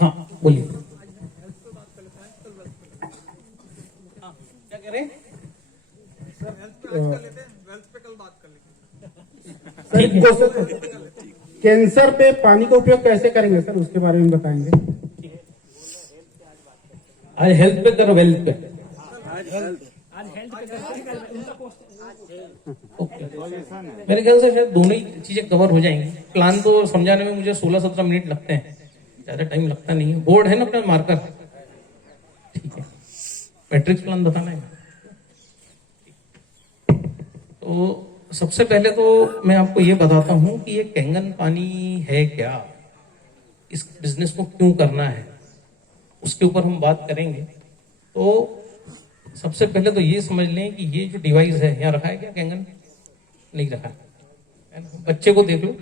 हाँ बोलिए, क्या कह रहे हैं? ठीक है। कैंसर पे पानी का उपयोग कैसे करेंगे सर, उसके बारे में बताएंगे। आज हेल्थ पे करो, वेल्थ पे। ओके, मेरे ख्याल से शायद दोनों ही चीजें कवर हो जाएंगी। प्लान तो समझाने में मुझे 16-17 मिनट लगते हैं, ज्यादा टाइम लगता नहीं है। बोर्ड है ना अपना मार्कर, ठीक है। मैट्रिक्स प्लान बताना है। तो सबसे पहले तो मैं आपको ये बताता हूं कि ये कैंगन पानी है क्या, इस बिजनेस को क्यों करना है, उसके ऊपर हम बात करेंगे। तो सबसे पहले तो ये समझ लें कि ये जो डिवाइस है, यहाँ रखा है क्या कैंगन? नहीं रखा है ना? बच्चे को देख लो,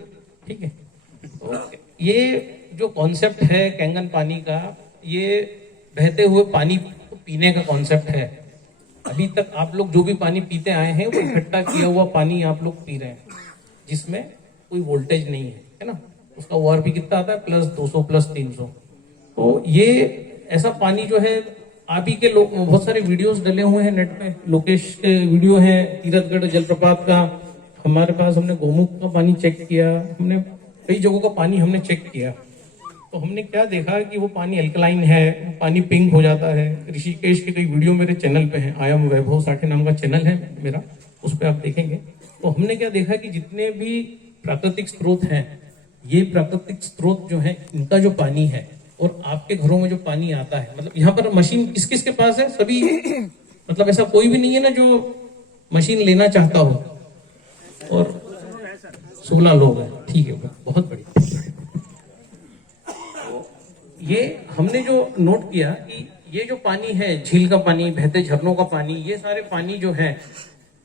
ठीक है। तो ये जो कॉन्सेप्ट है कैंगन पानी का, ये बहते हुए पानी को पीने का कॉन्सेप्ट है। अभी तक आप लोग जो भी पानी पीते आए हैं वो इकट्ठा किया हुआ पानी आप लोग पी रहे हैं, जिसमें कोई वोल्टेज नहीं है ना। उसका ORP कितना आता है? +200 +300। तो ये ऐसा पानी जो है, आप ही के लोग बहुत सारे वीडियोस डले हुए हैं नेट पे, लोकेश के वीडियो हैं तीरथगढ़ जलप्रपात का, हमारे पास, हमने गोमुख का पानी चेक किया, हमने कई जगहों का पानी हमने चेक किया। तो हमने क्या देखा कि वो पानी अल्कलाइन है, पानी पिंक हो जाता है। ऋषिकेश के कई वीडियो मेरे चैनल पे हैं, आयाम वैभव साठे नाम का चैनल है मेरा, उस पर आप देखेंगे। तो हमने क्या देखा कि जितने भी प्राकृतिक स्रोत हैं, ये प्राकृतिक स्रोत जो है, इनका जो पानी है और आपके घरों में जो पानी आता है, मतलब यहाँ पर मशीन किस किस के पास है? सभी, मतलब ऐसा कोई भी नहीं है ना जो मशीन लेना चाहता हो। और 16 लोग हैं, ठीक है, बहुत बढ़िया। ये हमने जो नोट किया कि ये जो पानी है, झील का पानी, बहते झरनों का पानी, ये सारे पानी जो है,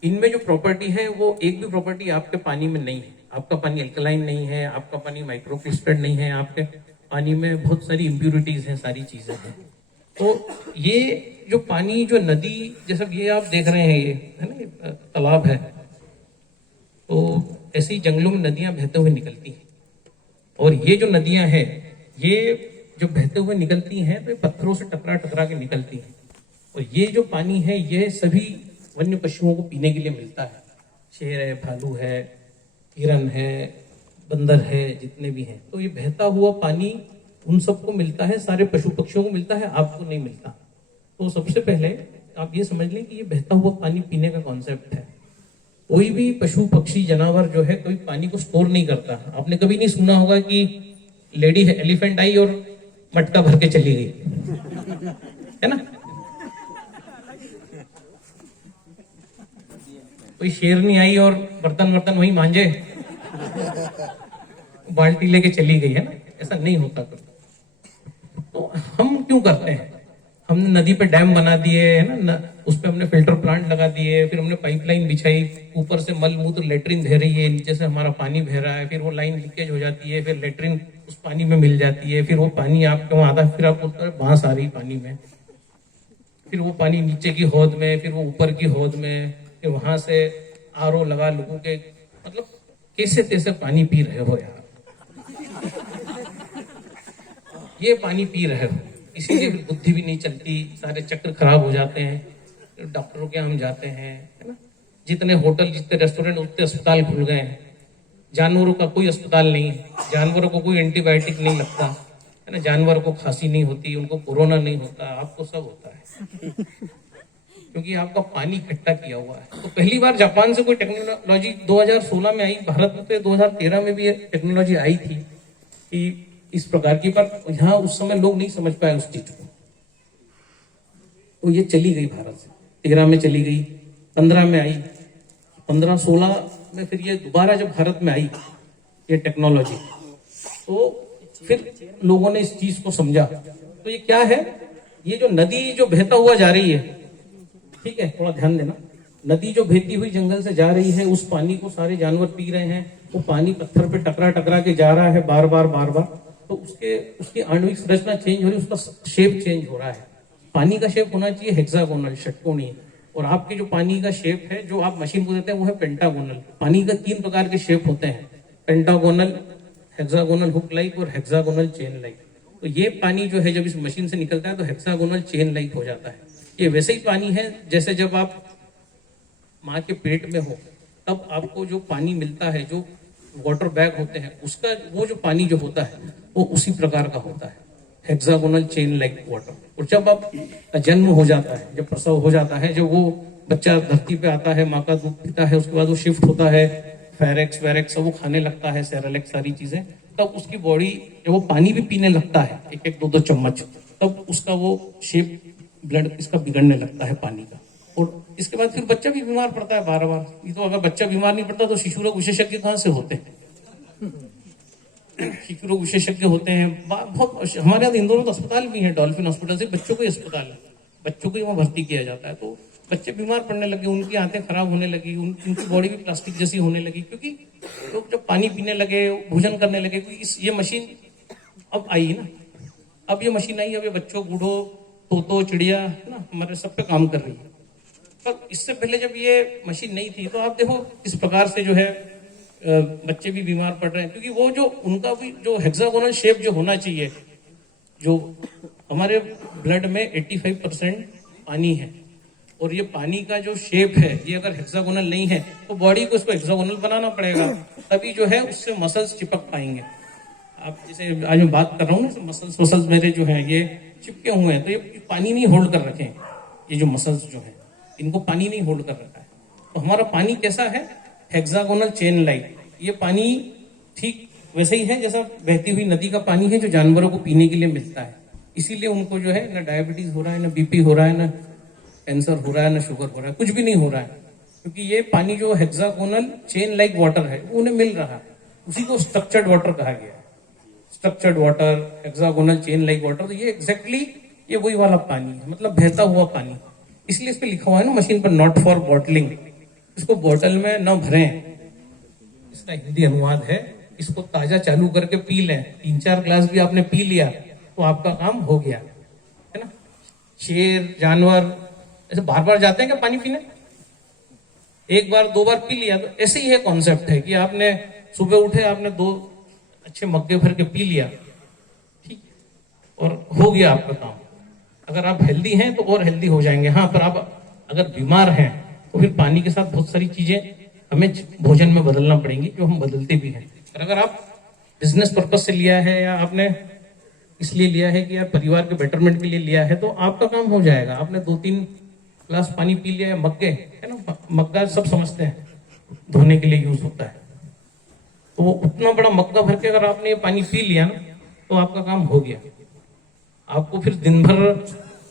इनमें जो प्रॉपर्टी है वो एक भी प्रॉपर्टी आपके पानी में नहीं है। आपका पानी अल्कलाइन नहीं है, आपका पानी माइक्रोक्रिस्टल नहीं है, आपके पानी में बहुत सारी इम्प्यूरिटीज हैं, सारी चीजें हैं। तो ये जो पानी, जो नदी, जैसा ये आप देख रहे हैं, ये है ना, तालाब है, तो ऐसे ही जंगलों में नदियां बहते हुए निकलती हैं। और ये जो नदियां हैं, ये जो बहते हुए निकलती हैं तो पत्थरों से टकरा टकरा के निकलती हैं। और ये जो पानी है, ये सभी वन्य पशुओं को पीने के लिए मिलता है। शेर है, भालू है, हिरन है, बंदर है, जितने भी हैं। तो ये बहता हुआ पानी उन सबको मिलता है, सारे पशु पक्षियों को मिलता है, आपको नहीं मिलता। तो सबसे पहले आप ये समझ लें कि ये बहता हुआ पानी पीने का कॉन्सेप्ट है। कोई भी पशु पक्षी जानवर जो है, कोई पानी को स्टोर नहीं करता। आपने कभी नहीं सुना होगा कि लेडी एलिफेंट आई और मटका भर के चली गई, है ना? कोई शेरनी आई और बर्तन वही मांझे, बाल्टी लेके चली गई, है ना? ऐसा नहीं होता कभी। तो हम क्यों करते हैं? हमने नदी पे डैम बना दिए, है ना, उस पे हमने फिल्टर प्लांट लगा दिए, फिर हमने पाइपलाइन बिछाई, ऊपर से मल मूत्र लेटरिन बह रही है, नीचे से हमारा पानी बह रहा है, फिर वो लाइन लीकेज हो जाती है, फिर लेटरिन उस पानी में मिल जाती है, फिर वो पानी आपके वहां आता है, फिर आपको बांस आ रही पानी में, फिर वो पानी नीचे की हौद में, फिर वो ऊपर की हौद में, फिर वहां से RO लगा लोगों के, मतलब कैसे तैसे पानी पी रहे हो यार, ये पानी पी रहे हो, इसीलिए बुद्धि भी नहीं चलती, सारे चक्र खराब हो जाते हैं। डॉक्टरों के हम जाते हैं, है ना, जितने होटल, जितने रेस्टोरेंट, उतने अस्पताल खुल गए हैं। जानवरों का कोई अस्पताल नहीं, जानवरों को कोई एंटीबायोटिक नहीं लगता, है ना, जानवर को खांसी नहीं होती, उनको कोरोना नहीं होता, आपको सब होता है क्योंकि आपका पानी इकट्ठा किया हुआ है। तो पहली बार जापान से कोई टेक्नोलॉजी 2016 में आई, भारत में तो 2013 में भी ये टेक्नोलॉजी आई थी कि इस प्रकार की, पर यहाँ उस समय लोग नहीं समझ पाए उस चीज को। तो ये चली गई भारत से, 13 में चली गई, 15 में आई, 15-16 में फिर ये दोबारा जब भारत में आई ये टेक्नोलॉजी, तो फिर लोगों ने इस चीज को समझा। तो ये क्या है? ये जो नदी जो बहता हुआ जा रही है, ठीक है, थोड़ा ध्यान देना, नदी जो बहती हुई जंगल से जा रही है, उस पानी को सारे जानवर पी रहे हैं, वो पानी पत्थर पे टकरा टकरा के जा रहा है बार बार, तो उसकी आणविक संरचना चेंज हो रही है, उसका शेप चेंज हो रहा है। पानी का शेप होना चाहिए हेक्सागोनल, षटकोणीय, और आपके जो पानी का शेप है, जो आप मशीन को देते हैं, वो है पेंटागोनल। पानी का 3 प्रकार के शेप होते हैं, पेंटागोनल, हेक्सागोनल हुक लाइक और हेक्सागोनल चेन लाइक। तो ये पानी जो है जब इस मशीन से निकलता है तो हेक्सागोनल चेन लाइक हो जाता है। ये वैसे ही पानी है जैसे जब आप माँ के पेट में हो तब आपको जो पानी मिलता है, जो वाटर बैग होते हैं, उसका वो जो पानी जो होता है वो उसी प्रकार का होता है, हेक्सागोनल चेन लाइक वाटर। और जब आप जन्म हो जाता है, जब प्रसव हो जाता है, जब वो बच्चा धरती पे आता है, माँ का दूध पीता है, उसके बाद वो शिफ्ट होता है, फेरेक्स वेरेक्स सब वो खाने लगता है, सेरेलेक्स सारी चीजें, तब उसकी बॉडी जब वो पानी भी पीने लगता है, एक एक दो दो चम्मच, तब उसका वो शेप ब्लड इसका बिगड़ने लगता है पानी का। और इसके बाद फिर बच्चा भी बीमार पड़ता है बार बार। ये तो अगर बच्चा बीमार नहीं पड़ता तो शिशु रोग विशेषज्ञ कहाँ से होते हैं? शिशु रोग विशेषज्ञ होते हैं बहुत। हमारे यहाँ इंदौर में तो अस्पताल भी है, डॉल्फिन हॉस्पिटल से बच्चों को ही अस्पताल है, बच्चों को ही वहाँ भर्ती किया जाता है। तो बच्चे बीमार पड़ने लगे, उनकी आंतें खराब होने लगी, उनकी बॉडी भी प्लास्टिक जैसी होने लगी, क्योंकि लोग जब पानी पीने लगे, भोजन करने लगे, क्योंकि ये मशीन अब आई ना, अब ये मशीन आई, अब ये बच्चों, बूढ़ों, तोतों, चिड़िया ना हमारे सब पे काम कर रही है। पर इससे पहले जब ये मशीन नहीं थी तो आप देखो किस प्रकार से जो है बच्चे भी बीमार पड़ रहे हैं, क्योंकि वो जो उनका भी जो हेक्सागोनल शेप जो होना चाहिए, जो हमारे ब्लड में 85% पानी है, और ये पानी का जो शेप है ये अगर हेक्सागोनल नहीं है तो बॉडी को इसको हेक्सागोनल बनाना पड़ेगा, तभी जो है उससे मसल्स चिपक पाएंगे। आप जैसे आज मैं बात कर रहा हूँ ना, मसल्स मेरे जो है ये चिपके हुए हैं, तो ये पानी नहीं होल्ड कर रखे हैं, ये जो मसल्स जो है इनको पानी नहीं होल्ड कर रखा है। तो हमारा पानी कैसा है? Hexagonal chain like. ये पानी ठीक वैसे ही है जैसा बहती हुई नदी का पानी है जो जानवरों को पीने के लिए मिलता है। इसीलिए उनको जो है ना डायबिटीज हो रहा है, ना बीपी हो रहा है, ना कैंसर हो रहा है, ना शुगर हो रहा है, कुछ भी नहीं हो रहा है, क्योंकि ये पानी जो हेक्सागोनल चेन लाइक वाटर है वो उन्हें मिल रहा है। उसी को स्ट्रक्चर्ड वाटर कहा गया है, structured water, hexagonal chain like water. तो ये एग्जैक्टली ये वही वाला पानी है, मतलब बहता हुआ पानी। इसलिए इस पे लिखा हुआ है ना मशीन पर, नॉट फॉर बॉटलिंग, इसको बोतल में न भरें, इसका हिंदी अनुवाद है। इसको ताजा चालू करके पी लें, 3-4 ग्लास भी आपने पी लिया तो आपका काम हो गया, है ना। शेर, जानवर ऐसे बार बार जाते हैं क्या पानी पीने? एक बार 2 बार पी लिया, तो ऐसे ही है कॉन्सेप्ट है कि आपने सुबह उठे, आपने 2 अच्छे मग्गे भर के पी लिया, ठीक, और हो गया आपका काम। अगर आप हेल्दी हैं तो और हेल्दी हो जाएंगे। हाँ, पर आप अगर बीमार हैं तो फिर पानी के साथ बहुत सारी चीजें हमें भोजन में बदलना पड़ेंगी, जो हम बदलते भी हैं। पर अगर आप बिजनेस पर्पज से लिया है या आपने इसलिए लिया है कि यार परिवार के बेटरमेंट के लिए लिया है, तो आपका काम हो जाएगा। आपने 2-3 ग्लास पानी पी लिया, मग्गे है ना, मग्गा सब समझते हैं धोने के लिए यूज होता है, तो वो उतना बड़ा मग्गा भर के अगर आपने ये पानी पी लिया ना तो आपका काम हो गया। आपको फिर दिन भर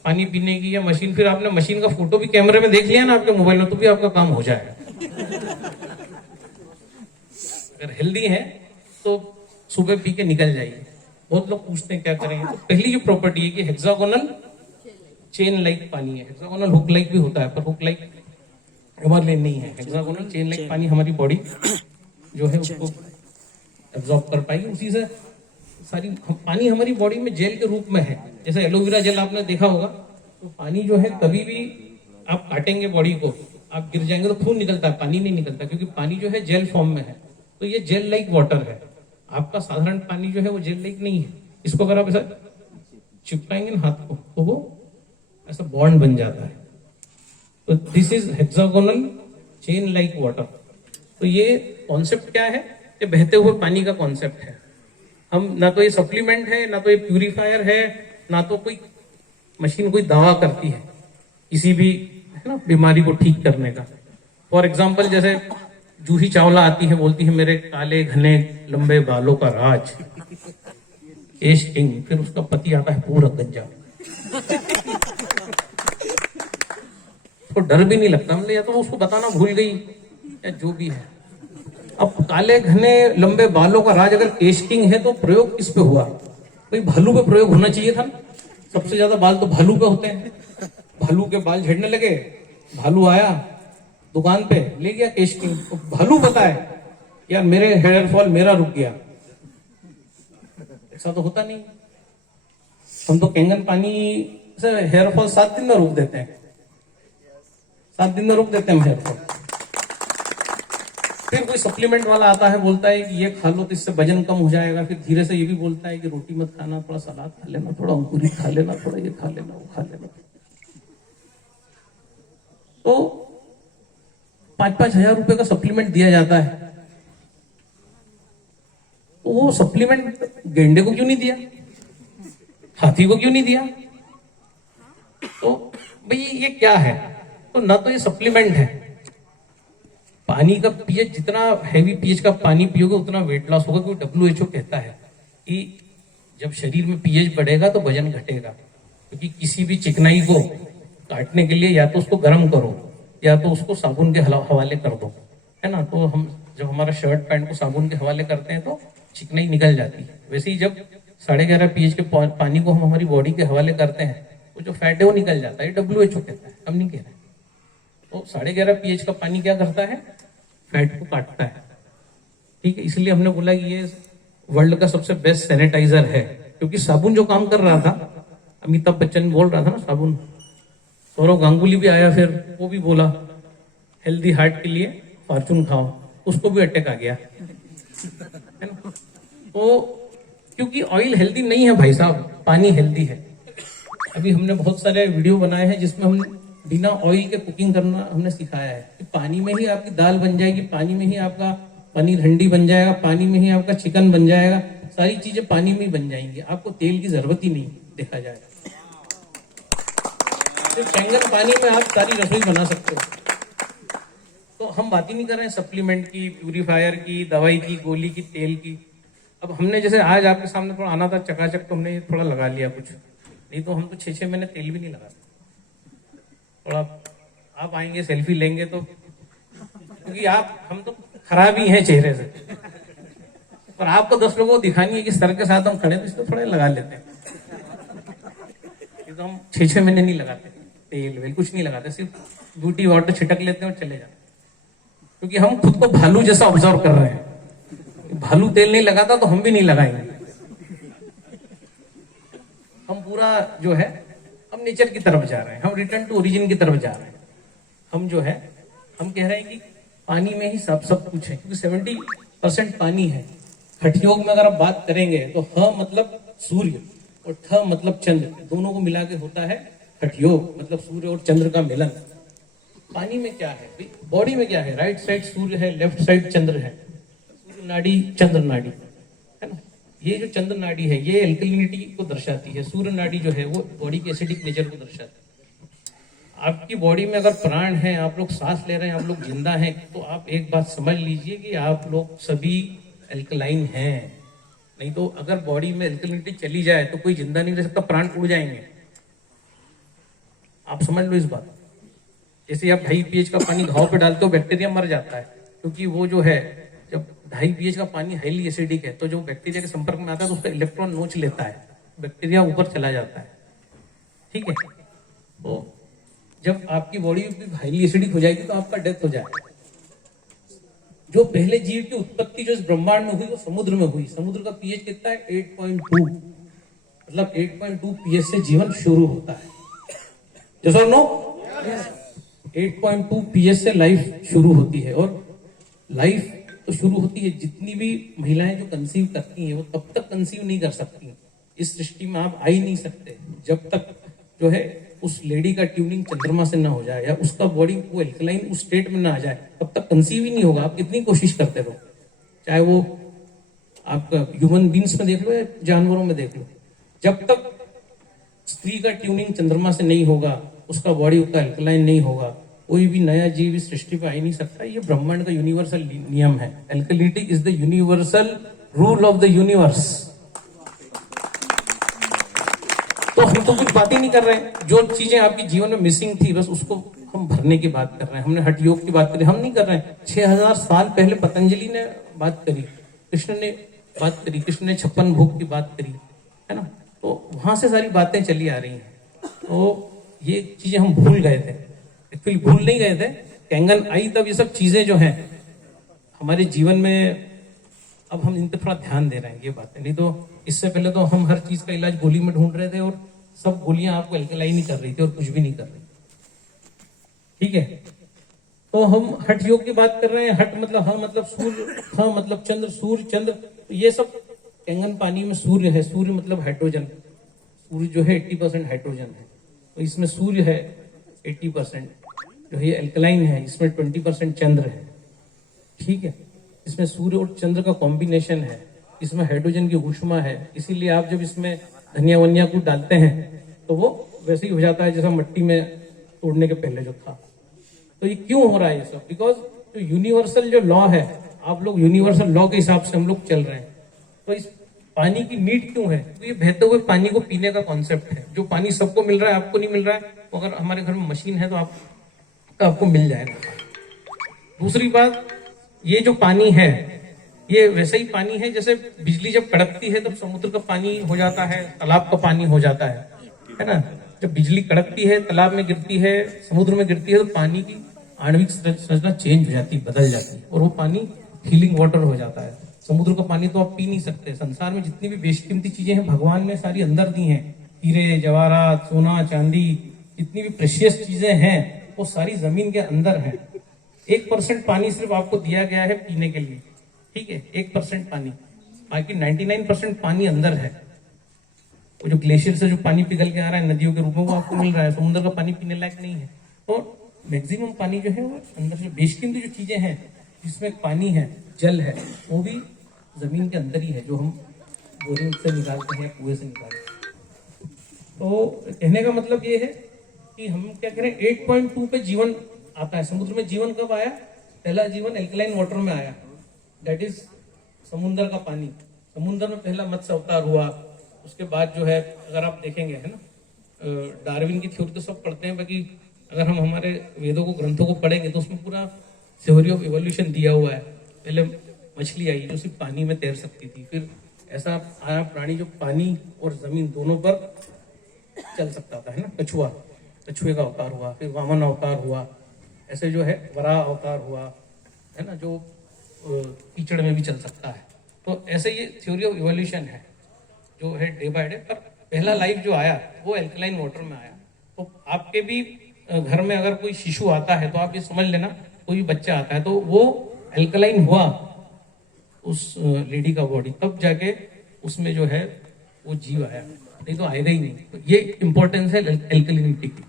पानी पीने की या मशीन, फिर आपने मशीन का फोटो भी कैमरे में देख लिया ना आपके मोबाइल में, तो भी आपका काम हो जाएगा। अगर हेल्दी है तो सुबह पी के निकल जाइए। बहुत लोग पूछते हैं क्या करेंगे, तो पहली जो प्रॉपर्टी है कि हेक्सागोनल चेन लाइक पानी है। हेक्सागोनल हुक लाइक भी होता है, पर हुक लाइक हमारे लिए नहीं है। हेक्सागोनल चेन लाइक पानी हमारी बॉडी जो है उसको एब्जॉर्ब कर पाएगी। उसी से सारी पानी हमारी बॉडी में जेल के रूप में है। जैसे एलोवेरा जेल आपने देखा होगा, तो पानी जो है कभी भी आप काटेंगे बॉडी को, आप गिर जाएंगे तो खून निकलता है, पानी नहीं निकलता, क्योंकि पानी जो है जेल फॉर्म में है। तो ये जेल लाइक वाटर है। आपका साधारण पानी जो है वो जेल लाइक नहीं है। इसको अगर आप ऐसा चिपकाएंगे ना हाथ को तो वो ऐसा बॉन्ड बन जाता है। तो this is hexagonal chain like water. तो ये कॉन्सेप्ट क्या है? ये बहते हुए पानी का कॉन्सेप्ट है। हम ना तो ये सप्लीमेंट है, ना तो ये प्यूरिफायर है, ना तो कोई मशीन कोई दावा करती है किसी भी है ना बीमारी को ठीक करने का। फॉर एग्जाम्पल जैसे जूही चावला आती है, बोलती है मेरे काले घने लंबे बालों का राज एश किंग, फिर उसका पति आता है पूरा गंजा, तो डर भी नहीं लगता, मतलब या तो उसको बताना भूल गई या जो भी है। अब काले घने लंबे बालों का राज अगर केश किंग है तो प्रयोग किस पे हुआ? भाई भालू पे प्रयोग होना चाहिए था ना। सबसे ज्यादा बाल तो भालू पे होते हैं। भालू के बाल झड़ने लगे, भालू आया दुकान पे ले गया केश किंग। तो भालू बताए यार मेरे हेयर फॉल मेरा रुक गया, ऐसा तो होता नहीं। हम तो कैंगन पानी से हेयर फॉल 7 दिन में रोक देते हैं, 7 दिन में रोक देते हैं हेयर फॉल। फिर कोई कोई सप्लीमेंट वाला आता है, बोलता है कि ये खा लो तो इससे वजन कम हो जाएगा, फिर धीरे से ये भी बोलता है कि रोटी मत खाना, थोड़ा सलाद खा लेना, थोड़ा अंकुरित खा लेना, थोड़ा ये खा लेना, वो खा लेना। तो 5-5 हजार रुपए का सप्लीमेंट दिया जाता है, तो वो सप्लीमेंट गेंडे को क्यों नहीं दिया, हाथी को क्यों नहीं दिया? तो भाई ये क्या है? तो ना तो ये सप्लीमेंट है। पानी का पीएच, जितना हैवी पीएच का पानी पियोगे उतना वेट लॉस होगा, क्योंकि WHO कहता है कि जब शरीर में पीएच बढ़ेगा तो वजन घटेगा। क्योंकि किसी भी चिकनाई को काटने के लिए या तो उसको गर्म करो या तो उसको साबुन के हवाले कर दो, है ना। तो हम जब हमारा शर्ट पैंट को साबुन के हवाले करते हैं तो चिकनाई निकल जाती है। वैसे ही जब 11.5 पीएच के पानी को हम हमारी बॉडी के हवाले करते हैं तो जो फैट है वो निकल जाता है। WHO कहता है, हम नहीं कह रहे। तो 11.5 पीएच का पानी क्या करता है? फैट को काटता है। ठीक है, इसलिए हमने बोला कि ये वर्ल्ड का सबसे बेस्ट सैनिटाइजर है। क्योंकि साबुन जो काम कर रहा था, अमिताभ बच्चन बोल रहा था ना साबुन, सौरव गांगुली भी आया, फिर वो भी बोला हेल्दी हार्ट के लिए फॉर्चून खाओ, उसको भी अटैक आ गया, है ना। तो क्योंकि ऑयल हेल्दी नहीं है भाई साहब, पानी हेल्दी है। अभी हमने बहुत सारे वीडियो बनाए हैं जिसमें हम बिना ऑयल के कुकिंग करना हमने सिखाया है कि पानी में ही आपकी दाल बन जाएगी, पानी में ही आपका पनीर हंडी बन जाएगा, पानी में ही आपका चिकन बन जाएगा, सारी चीजें पानी में ही बन जाएंगी, आपको तेल की जरूरत ही नहीं देखा जाएगा। सिर्फ कैंगन पानी में आप सारी रसोई बना सकते हो। तो हम बात ही नहीं कर रहे हैं सप्लीमेंट की, प्यूरिफायर की, दवाई की, गोली की, तेल की। अब हमने जैसे आज आपके सामने थोड़ा आना था चकाचक, तो हमने थोड़ा लगा लिया कुछ, नहीं तो हम तो 6-6 महीने तेल भी नहीं लगाते। थोड़ा आप आएंगे सेल्फी लेंगे तो, क्योंकि हम तो खराब ही हैं चेहरे से, पर आपको 10 लोगों को दिखानी है कि सर के साथ हम खड़े, तो इसको थोड़ा लगा लेते हैं। तो हम 6-6 महीने नहीं लगाते तेल वेल, कुछ नहीं लगाते, सिर्फ ब्यूटी वाटर छिटक लेते हैं और चले जाते। क्योंकि हम खुद को भालू जैसा ऑब्जर्व कर रहे हैं, भालू तेल नहीं लगाता तो हम भी नहीं लगाएंगे। हम पूरा जो है हम नेचर की तरफ जा रहे हैं, हम रिटर्न टू ओरिजिन की तरफ जा रहे हैं। हम जो है हम कह रहे हैं कि पानी में ही सब कुछ है, क्योंकि 70% पानी है। हठयोग में अगर आप बात करेंगे तो ह मतलब सूर्य और ठ मतलब चंद्र, दोनों को मिला के होता है हठयोग, मतलब सूर्य और चंद्र का मिलन। पानी में क्या है, बॉडी में क्या है? राइट साइड सूर्य है, लेफ्ट साइड चंद्र है, सूर्य नाड़ी चंद्र नाड़ी, है ना। ये जो चंद्र नाड़ी है ये एल्कलिनिटी को दर्शाती है, सूर्य नाड़ी जो है वो बॉडी के एसिडिक नेचर को दर्शाती है। आपकी बॉडी में अगर प्राण है, आप लोग सांस ले रहे हैं, आप लोग जिंदा हैं, तो आप एक बात समझ लीजिए कि आप लोग सभी एल्कलाइन हैं। नहीं तो अगर बॉडी में एल्कलिनिटी चली जाए तो कोई जिंदा नहीं रह सकता, प्राण उड़ जाएंगे। आप समझ लो इस बात। जैसे आप 2.5 pH का पानी घाव पे डालते हो, बैक्टीरिया मर जाता है, क्योंकि वो जो है जब 2.5 pH का पानी हाईली एसिडिक है तो जो बैक्टीरिया के संपर्क में आता है तो उसका इलेक्ट्रॉन नोच लेता है, बैक्टीरिया ऊपर चला जाता है। ठीक है, तो जब आपकी बॉडी हाईली एसिडिक हो जाएगी तो आपका डेथ हो जाएगा। जो पहले जीव की उत्पत्ति जो इस ब्रह्मांड में हुई वो समुद्र में हुई। समुद्र का पीएच कितना है? 8.2, मतलब 8.2 पीएच से जीवन शुरू होता है। जैसा नो 8.2 पीएच से लाइफ शुरू होती है, और लाइफ तो शुरू होती है, जितनी भी महिलाएं जो कंसीव करती हैं वो तब तक कंसीव नहीं कर सकती। इस सृष्टि में आप आ ही नहीं सकते जब तक जो है उस लेडी का ट्यूनिंग चंद्रमा से ना हो जाए या उसका बॉडी वो एल्कलाइन उस स्टेट में ना आ जाए, तब तक कंसीव ही नहीं होगा। आप कितनी कोशिश करते रहो, चाहे वो आपका ह्यूमन बींग्स में देख लो या जानवरों में देख लो, जब तक स्त्री का ट्यूनिंग चंद्रमा से नहीं होगा, उसका बॉडी उतना एल्कलाइन नहीं होगा, कोई भी नया जीव इस सृष्टि पे आ ही नहीं सकता। ये ब्रह्मांड का यूनिवर्सल नियम है। Alkalinity is the universal rule of the universe. तो हम तो कुछ बात ही नहीं कर रहे हैं, जो चीजें आपकी जीवन में मिसिंग थी बस उसको हम भरने की बात कर रहे हैं। हमने हठ योग की बात करी, हम नहीं कर रहे हैं। 6000 साल पहले पतंजलि ने बात करी, कृष्ण ने बात करी, कृष्ण ने 56 भोग की बात करी, है ना। तो वहां से सारी बातें चली आ रही हैं। तो ये चीजें हम भूल गए थे, एक्चुअली भूल नहीं गए थे। कैंगन आई तब ये सब चीजें जो हैं हमारे जीवन में, अब हम इन पर थोड़ा ध्यान दे रहे हैं ये बातें। नहीं तो इससे पहले तो हम हर चीज का इलाज गोली में ढूंढ रहे थे और सब गोलियां आपको एल्कलाइन नहीं कर रही थी और कुछ भी नहीं कर रही। ठीक है, तो हम हठ योग की बात कर रहे हैं। हठ मतलब हाँ मतलब सूर्य, हाँ मतलब चंद्र, सूर्य चंद्र, तो ये सब कैंगन पानी में सूर्य है। सूर्य मतलब हाइड्रोजन, सूर्य जो है 80% हाइड्रोजन है, तो इसमें सूर्य है 80%, जो है एल्कलाइन है, इसमें 20% चंद्र है। ठीक है, इसमें सूर्य और चंद्र का कॉम्बिनेशन है, इसमें हाइड्रोजन की ऊष्मा है, इसीलिए आप जब इसमें धनिया वनिया कुछ डालते हैं तो वो वैसे ही हो जाता है जैसा मिट्टी में तोड़ने के पहले जो था। तो ये क्यों हो रहा है ये सब? बिकॉज जो यूनिवर्सल जो लॉ है, आप लोग यूनिवर्सल लॉ के हिसाब से हम लोग चल रहे हैं। तो इस पानी की नीड क्यों है? तो ये बहते हुए पानी को पीने का कॉन्सेप्ट है। जो पानी सबको मिल रहा है, आपको नहीं मिल रहा है, तो अगर हमारे घर में मशीन है तो आपको मिल जाएगा। दूसरी बात, ये जो पानी है ये वैसे ही पानी है जैसे बिजली जब कड़कती है तब समुद्र का पानी हो जाता है, तालाब का पानी हो जाता है ना। जब बिजली कड़कती है, तालाब में गिरती है, समुद्र में गिरती है, तो पानी की आणविक संरचना चेंज हो जाती है, बदल जाती है, और वो पानी हीलिंग वाटर हो जाता है। समुद्र का पानी तो आप पी नहीं सकते। संसार में जितनी भी बेशकीमती चीजें हैं भगवान ने सारी अंदर दी हैं, हीरे जवाहरात, सोना चांदी, जितनी भी प्रेशियस चीजें हैं वो सारी जमीन के अंदर है। 1% पानी सिर्फ आपको दिया गया है पीने के लिए, ठीक है, 1% पानी, बाकी 99% पानी अंदर है। वो जो ग्लेशियर से जो पानी पिघल के आ रहा है नदियों के रूप में, वो आपको मिल रहा है। समुद्र का पानी पीने लायक नहीं है। और मैक्सिमम पानी जो है वो अंदर, जो बेशकीमती जो चीजें हैं जिसमें पानी है, जल है, वो भी जमीन के अंदर ही है, जो हम बोरिंग से निकालते हैं, कुएं से निकालते हैं। तो कहने का मतलब ये है कि हम क्या करें, 8.2 पे जीवन आता है। समुद्र में जीवन कब आया? पहला जीवन एल्कलाइन वाटर में आया, दैट इज समुद्र का पानी। समुद्र में पहला मत्स्य अवतार हुआ। उसके बाद जो है, अगर आप देखेंगे, है ना, डार्विन की थ्योरी तो सब पढ़ते हैं, बाकी अगर हम हमारे वेदों को, ग्रंथों को पढ़ेंगे तो उसमें पूरा थ्योरी ऑफ इवोल्यूशन दिया हुआ है। पहले मछली आई जो सिर्फ पानी में तैर सकती थी, फिर ऐसा आया प्राणी जो पानी और जमीन दोनों पर चल सकता था, है ना, कछुआ, कछुए का अवतार हुआ, फिर वामन अवतार हुआ, ऐसे जो है वराह अवतार हुआ, है ना, जो कीचड़ में भी चल सकता है। तो ऐसे ये थ्योरी ऑफ इवोल्यूशन है जो है डे बाय डे। पर पहला लाइफ जो आया वो एल्कलाइन वाटर में आया। तो आपके भी घर में अगर कोई शिशु आता है तो आप ये समझ लेना, कोई भी बच्चा आता है तो वो एल्कलाइन हुआ उस लेडी का बॉडी, तब जाके उसमें जो है वो जीव आया, नहीं तो आएगा ही नहीं। तो ये इंपॉर्टेंस है एल्कलिनिटी की।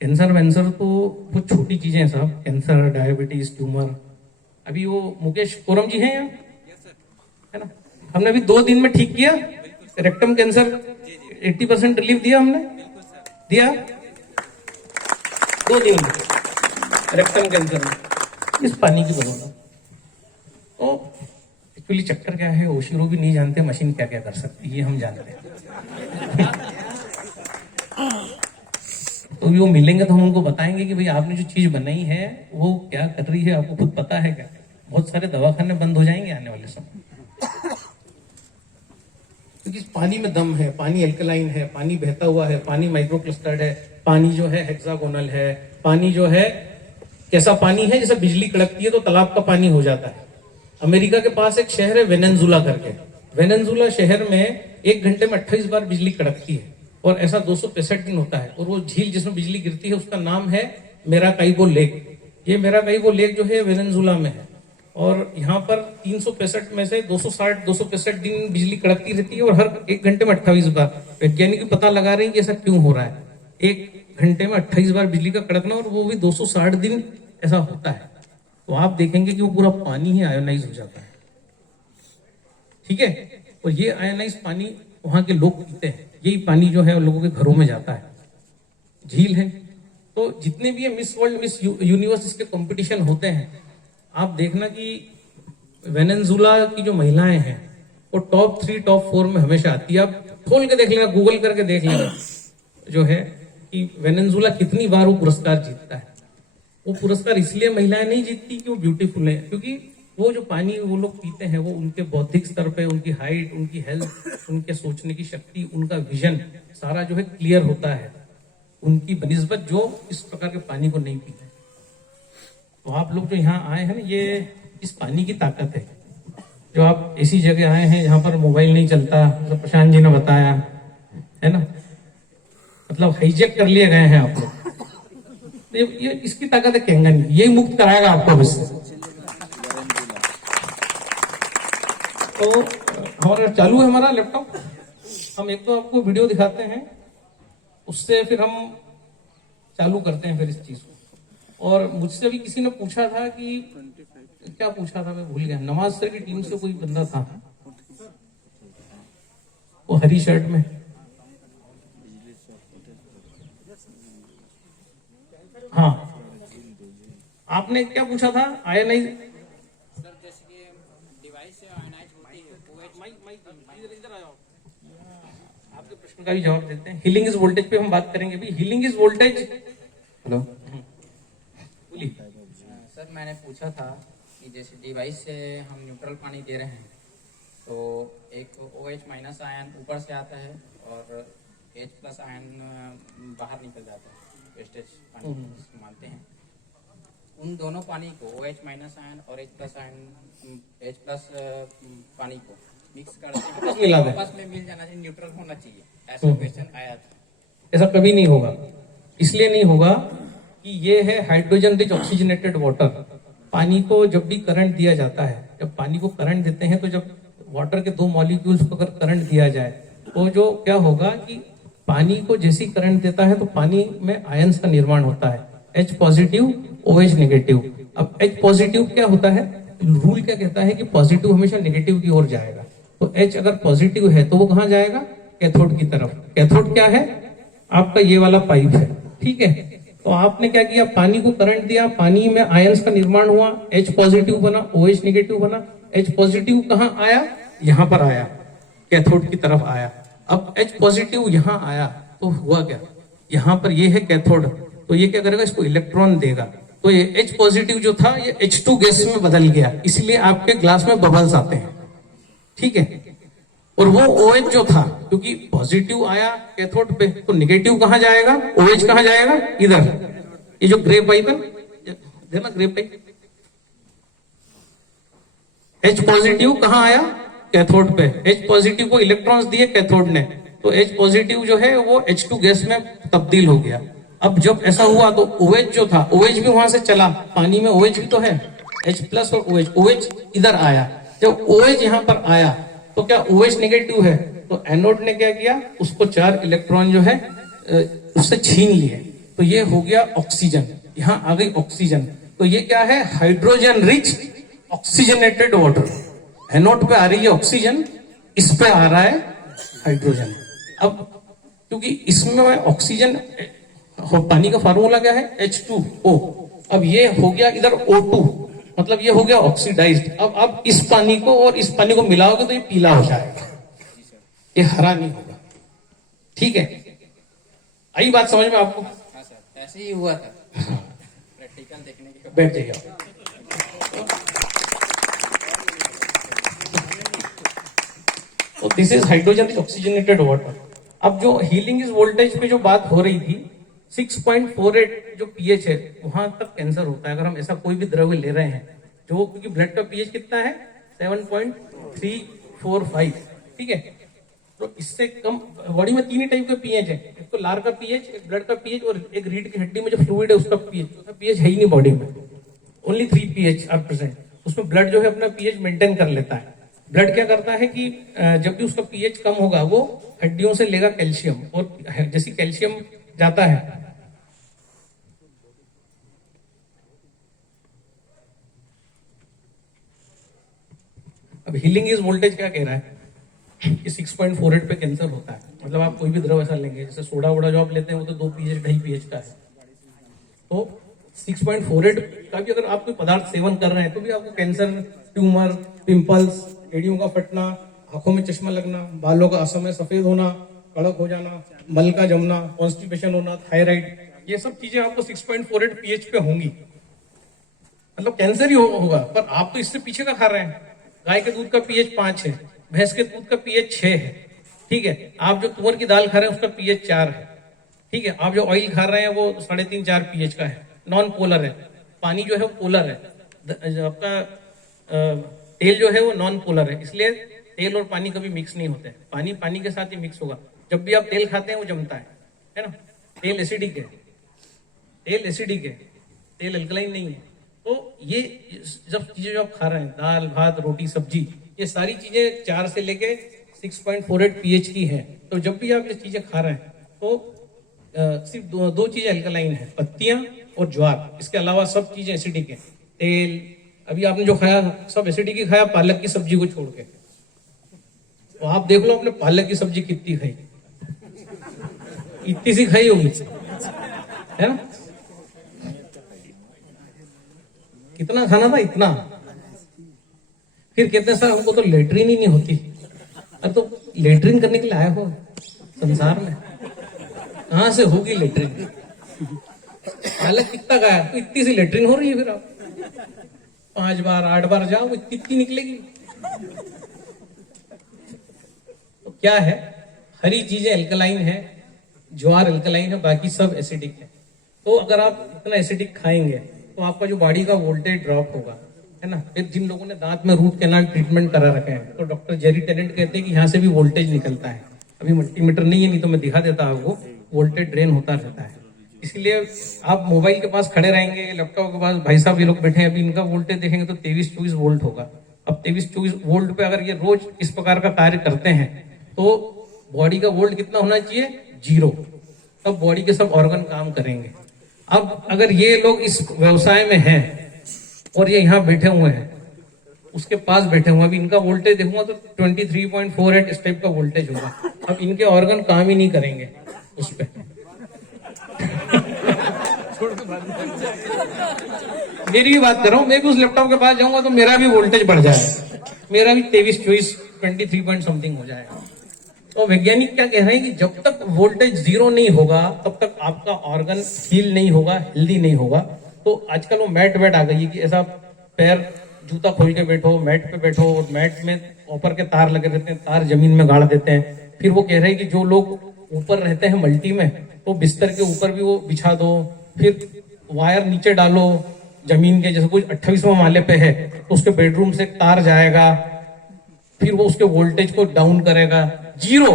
कैंसर वैंसर तो वो छोटी चीजें हैं साहब, कैंसर, डायबिटीज, ट्यूमर। अभी वो मुकेश कोरम जी हैं यहाँ, है ना, हमने अभी 2 दिन में ठीक किया रेक्टम कैंसर, 80% रिलीफ दिया हमने, दिया 2 दिन में रेक्टम कैंसर में, इस पानी की बदौलत। तो एक्चुअली चक्कर क्या है, ओशिरो भी नहीं जानते मशीन क्या क्या कर सकती है, ये हम जानते हैं। तो वो मिलेंगे तो हम उनको बताएंगे कि भाई आपने जो चीज बनाई है वो क्या कर रही है, आपको खुद पता है क्या? बहुत सारे दवाखाने बंद हो जाएंगे आने वाले समय, क्योंकि पानी में दम है, पानी एल्कलाइन है, पानी बहता हुआ है, पानी माइक्रो क्लस्टर्ड है, पानी जो है हेक्सागोनल है, पानी जो है कैसा पानी है, जैसे बिजली कड़कती है तो तालाब का पानी हो जाता है। अमेरिका के पास एक शहर है वेनेजुला करके, वेनेजुला शहर में 1 घंटे में 28 बार बिजली कड़कती है, और ऐसा 265 दिन होता है। और वो झील जिसमें बिजली गिरती है उसका नाम है मेराकाइबो लेक। ये मेराकाइबो लेक जो है वेनेजुला में है, और यहाँ पर 365 में से 265 दिन बिजली कड़कती रहती है, और हर 1 घंटे में 28 बार। वैज्ञानिक पता लगा रहे हैं कि ऐसा क्यों हो रहा है, 1 घंटे में 28 बार बिजली का कड़कना, और वो भी 260 दिन ऐसा होता है। तो आप देखेंगे कि वो पूरा पानी ही आयोनाइज हो जाता है, ठीक है। और ये आयोनाइज पानी वहां के लोग पीते हैं, यही पानी जो है लोगों के घरों में जाता है, झील है। तो जितने भी ये मिस वर्ल्ड, मिस यूनिवर्स इसके कंपटीशन होते हैं, आप देखना कि वेनेजुला की जो महिलाएं हैं वो टॉप 3 टॉप 4 में हमेशा आती है। आप खोल के देख लेना, गूगल करके देख लेना जो है कि वेनेजुला कितनी बार वो पुरस्कार जीतता है। वो पुरस्कार इसलिए महिलाएं नहीं जीतती कि वो ब्यूटीफुल है, क्योंकि वो जो पानी वो लोग पीते हैं वो उनके बौद्धिक स्तर पे, उनकी हाइट, उनकी हेल्थ, उनके सोचने की शक्ति, उनका विजन सारा जो है क्लियर होता है उनकी बनिस्बत जो इस प्रकार के पानी को नहीं पीते। तो आप लोग जो यहाँ आए हैं ना, ये इस पानी की ताकत है। जो आप ऐसी जगह आए हैं जहां पर मोबाइल नहीं चलता, मतलब प्रशांत जी ने बताया, है ना, मतलब हाईजैक कर लिए गए हैं आप लोग। तो ये इसकी ताकत है कैंगन की, यही मुक्त कराएगा आपको अब इससे। तो हमारा चालू है हमारा लैपटॉप, हम एक तो आपको वीडियो दिखाते हैं, उससे फिर हम चालू करते हैं फिर इस चीज को। और मुझसे भी किसी ने पूछा था कि क्या पूछा था, मैं भूल गया, नवाज सर की टीम से कोई बंदा था, वो हरी शर्ट में, हाँ, आपने क्या पूछा था, आयनाइज सर जैसे कि डिवाइस से आयनाइज होती है इधर आ जाओ, आपके प्रश्न का भी जवाब देते हैं। हीलिंग इज वोल्टेज पे हम बात करेंगे भी, हीलिंग इज वोल्टेज। हेलो बोलिए। सर मैंने पूछा था कि जैसे डिवाइस से हम न्यूट्रल पानी दे रहे हैं तो एक OH माइनस आयन ऊपर से आता है और H प्लस आयन बाहर निकल जाता है, वेस्टेज पानी जिसको मानते हैं। उन दोनों पानी को OH माइनस आयन और H plus ion, H plus पानी को मिक्स करके मिला दें। आपस में मिल जाना चाहिए, न्यूट्रल होना चाहिए, ऐसा क्वेश्चन आया था। ऐसा कभी नहीं होगा, इसलिए नहीं होगा कि ये है हाइड्रोजन रिच ऑक्सीजनेटेड वाटर। पानी को जब भी करंट दिया जाता है, जब पानी को करंट देते हैं, तो जब वाटर के दो मॉलिक्यूल्स को अगर करंट दिया जाए तो जो क्या होगा कि पानी को जैसी करंट देता है तो पानी में आयंस का निर्माण होता है, H पॉजिटिव OH नेगेटिव। अब H पॉजिटिव क्या होता है, रूल क्या कहता है कि पॉजिटिव हमेशा नेगेटिव की ओर जाएगा। तो H अगर पॉजिटिव है तो वो कहाँ जाएगा, कैथोड की तरफ। कैथोड क्या है, आपका ये वाला पाइप है, ठीक है। तो आपने क्या किया, पानी को करंट दिया, पानी में आयंस का निर्माण हुआ, H पॉजिटिव बना, OH नेगेटिव बना। H पॉजिटिव कहाँ आया, यहां पर आया, कैथोड की तरफ आया। अब H पॉजिटिव यहां आया तो हुआ क्या, यहां पर ये है कैथोड, तो ये क्या करेगा, इसको इलेक्ट्रॉन देगा। तो ये H पॉजिटिव जो था ये H2 गैस में बदल गया, इसलिए आपके ग्लास में बबल्स आते हैं, ठीक है। और वो OH जो था, क्योंकि पॉजिटिव आया कैथोड पे, तो नेगेटिव कहां जाएगा, OH कहां जाएगा, इधर। ये जो ग्रे पाइप है देखना, ग्रे पाइप, H पॉजिटिव कहां आया, कैथोड पे। H पॉजिटिव को इलेक्ट्रॉन्स दिए कैथोड ने, तो H पॉजिटिव जो है वो H2 गैस में तब्दील हो गया। अब जब ऐसा हुआ तो OH जो था, OH भी वहां से चला, पानी में OH भी तो है, H प्लस और OH इधर आया। जब OH यहां पर आया तो क्या OH नेगेटिव है, तो एनोड ने क्या किया, उसको 4 इलेक्ट्रॉन जो है उससे छीन लिए, तो ये हो गया ऑक्सीजन, यहां आ गई ऑक्सीजन। तो ये क्या है, hydrogen rich oxygenated water. Anode पे आ रही है ऑक्सीजन, इस पे आ रहा है हाइड्रोजन। अब क्योंकि इसमें ऑक्सीजन, पानी का फार्मूला क्या है, H2O। अब ये हो गया इधर O2, मतलब ये हो गया ऑक्सीडाइज्ड। अब आप इस पानी को और इस पानी को मिलाओगे तो ये पीला हो जाएगा, ये हरा नहीं होगा, ठीक है। आई बात समझ में आपको? हाँ सर, ऐसे ही हुआ था प्रैक्टिकल देखने के बाद। बैठ जाइए आप। तो this is hydrogen oxygenated water. अब जो हीलिंग इज वोल्टेज पे जो बात हो रही थी, 6.48 जो पीएच है वहां तक कैंसर होता है अगर हम ऐसा कोई भी द्रव्य ले रहे हैं जो, क्योंकि ब्लड का पीएच कितना है 7.345, ठीक है। तो इससे कम, बॉडी में 3 ही टाइप का पीएच है, एक तो लार का पीएच, एक ब्लड का पीएच, और एक रीढ़ की हड्डी में जो फ्लूइड है उसका पीएच। पीएच है ही नहीं बॉडी में, ओनली 3 पीएच आर प्रेजेंट। उसमें ब्लड जो है अपना पीएच मेंटेन कर लेता है। ब्लड क्या करता है कि जब भी उसका पीएच कम होगा वो हड्डियों से लेगा कैल्शियम, और जैसे कैल्शियम जाता है, अब हीलिंग इज वोल्टेज क्या कह रहा है कि 6.48 पे कैंसर होता है। मतलब आप कोई भी द्रव ऐसा लेंगे, जैसे सोडा वोडा जो आप लेते हैं वो तो 2 पीएच 2.5 पीएच का है, तो 6.48 का भी अगर आप कोई पदार्थ सेवन कर रहे हैं तो भी आपको कैंसर, ट्यूमर, पिंपल्स, एड़ियों का फटना, आंखों में चश्मा लगना, बालों का असमय सफेद होना, कड़क हो जाना, मल का जमना, कॉन्स्टिपेशन होना, थायराइड, ये सब चीजें आपको 6.48 पीएच पे होंगी। मतलब कैंसर ही होगा। पर आप तो इससे पीछे का खा रहे हैं। गाय के दूध का पीएच 5 है, भैंस के दूध का पीएच 6 है, ठीक है। आप जो तुअर की दाल खा रहे हैं उसका पीएच 4 है, ठीक है। आप जो ऑयल खा रहे हैं वो 3.5-4 पीएच का है, नॉन पोलर है। पानी जो है वो पोलर है, आपका तेल जो है वो नॉन पोलर है, इसलिए तेल और पानी कभी मिक्स नहीं होते। पानी पानी के साथ ही मिक्स होगा। जब भी आप तेल खाते हैं वो जमता है ना, तेल एसिडिक है। तेल एसिडिक है, तेल अल्कलाइन नहीं है। तो ये जब चीजें जो आप खा रहे हैं, दाल भात रोटी सब्जी, ये सारी चीजें 4 से लेके 6.48 pH की है। तो जब भी आप ये चीजें खा रहे हैं तो सिर्फ दो चीजें अल्कलाइन है, पत्तियां और ज्वार। इसके अलावा सब चीजें एसिडिक है। तेल अभी आपने जो खाया सब एसिडिक ही खाया, पालक की सब्जी को छोड़ के। तो आप देख लो आपने पालक की सब्जी कितनी खाई, इतनी सी खाई होगी, है ना? कितना खाना था, इतना। फिर कहते हैं सर हमको तो लेटरिन ही नहीं होती। अरे तो लेटरिन करने के लिए आए हो संसार में, कहां से होगी लेटरिन? पालक कितना खाया तो इतनी सी लेटरिन हो रही है। फिर आप 5 बार 8 बार जाओ, इतनी निकलेगी। तो क्या है, हरी चीजें अल्कलाइन है, ज्वार अल्कलाइन है, बाकी सब एसिडिक है। तो अगर आप इतना एसिडिक खाएंगे तो आपका जो बॉडी का वोल्टेज ड्रॉप होगा, है ना? फिर जिन लोगों ने दांत में रूट कैनाल ट्रीटमेंट करा रखे हैं तो डॉक्टर जेरी टेनेंट कहते हैं कि यहाँ से भी वोल्टेज निकलता है। अभी मल्टीमीटर नहीं है, नहीं तो मैं दिखा देता आपको, वोल्टेज ड्रेन होता रहता है। इसलिए आप मोबाइल के पास खड़े रहेंगे, लैपटॉप के पास, भाई साहब ये लोग बैठे हैं, अभी इनका वोल्टेज देखेंगे तो 23-24 वोल्ट होगा। अब 23-24 वोल्ट पे अगर ये रोज इस प्रकार का कार्य करते हैं तो बॉडी का वोल्ट कितना होना चाहिए? 0। तब बॉडी के सब ऑर्गन काम करेंगे। अब अगर ये लोग इस व्यवसाय में हैं और ये यहाँ बैठे हुए हैं, उसके पास बैठे हुए, अभी इनका वोल्टेज देखूंगा तो 23.48 इस टाइप का वोल्टेज होगा। अब इनके ऑर्गन काम ही नहीं करेंगे उस पे। मेरी भी बात कर रहा हूं, मैं भी उस लैपटॉप के पास जाऊंगा तो मेरा भी वोल्टेज बढ़ जाएगा, मेरा भी 23 पॉइंट समथिंग हो जाएगा। तो वैज्ञानिक क्या कह रहे हैं कि जब तक वोल्टेज 0 नहीं होगा तब तक आपका ऑर्गन हील नहीं होगा, हेल्दी नहीं होगा। तो आजकल वो मैट आ गई है कि ऐसा पैर जूता खोल के बैठो, मैट पे बैठो, और मैट में ऊपर के तार लगे रहते हैं, तार जमीन में गाड़ देते हैं। फिर वो कह रहे हैं कि जो लोग ऊपर रहते हैं मल्टी में, तो बिस्तर के ऊपर भी वो बिछा दो, फिर वायर नीचे डालो जमीन के, जैसे कोई 28वां माले पे है तो उसके बेडरूम से तार जाएगा, फिर वो उसके वोल्टेज को डाउन करेगा। 0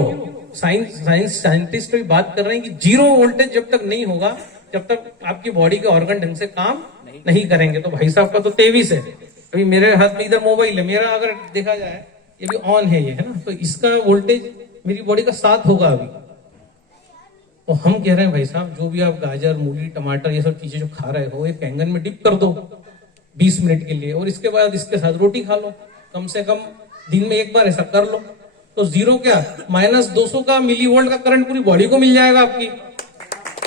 साइंटिस्ट भी बात कर रहे हैं कि 0 वोल्टेज जब तक नहीं होगा, जब तक आपकी बॉडी के ऑर्गन ढंग से काम नहीं करेंगे। तो भाई साहब का तो 23 है, अभी मेरे हाथ में इधर मोबाइल है, मेरा अगर देखा जाए ये भी ऑन है, ये है ना, तो इसका वोल्टेज मेरी बॉडी का 7 होगा अभी। तो हम कह रहे हैं भाई साहब जो भी आप गाजर मूली टमाटर ये सब चीजें जो खा रहे हो, ये कैंगन में डिप कर दो 20 मिनट के लिए, और इसके बाद इसके साथ रोटी खा लो, कम से कम दिन में एक बार ऐसा कर लो। तो 0 क्या -200 का मिली वोल्ट का करंट पूरी बॉडी को मिल जाएगा आपकी।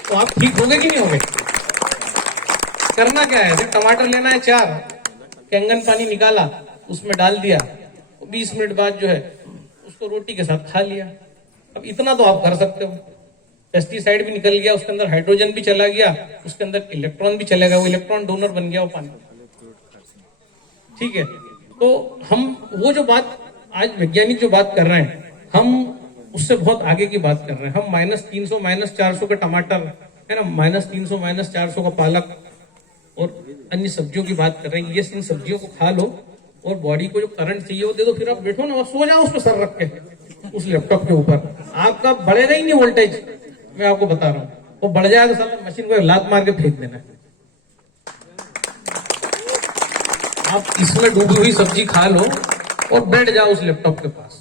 तो आप ठीक होगे कि नहीं होगे? करना क्या है, सिर्फ टमाटर लेना है 4, कैंगन पानी निकाला, उसमें डाल दिया, 20 मिनट बाद जो है उसको रोटी के साथ खा लिया। अब इतना तो आप कर सकते हो। पेस्टिसाइड भी निकल गया, उसके अंदर हाइड्रोजन भी चला गया, उसके अंदर इलेक्ट्रॉन भी चलेगा, वो इलेक्ट्रॉन डोनर बन गया वो पानी। ठीक है, तो हम वो जो बात आज वैज्ञानिक जो बात कर रहे हैं, हम उससे बहुत आगे की बात कर रहे हैं। हम -300 -400 का टमाटर है ना, -300 -400 का पालक और अन्य सब्जियों की बात कर रहे हैं। ये इन सब्जियों को खा लो और बॉडी को जो करंट चाहिए वो दे दो, फिर आप बैठो ना, सो जाओ उस पर सर रख के उस लैपटॉप के ऊपर, आपका बढ़ेगा ही नहीं वोल्टेज। मैं आपको बता रहा हूं, वो बढ़ जाए तो साला मशीन को लात मार के फेंक देना। आप इसमें डूबी हुई सब्जी खा लो और बैठ जाओ उस लैपटॉप के पास।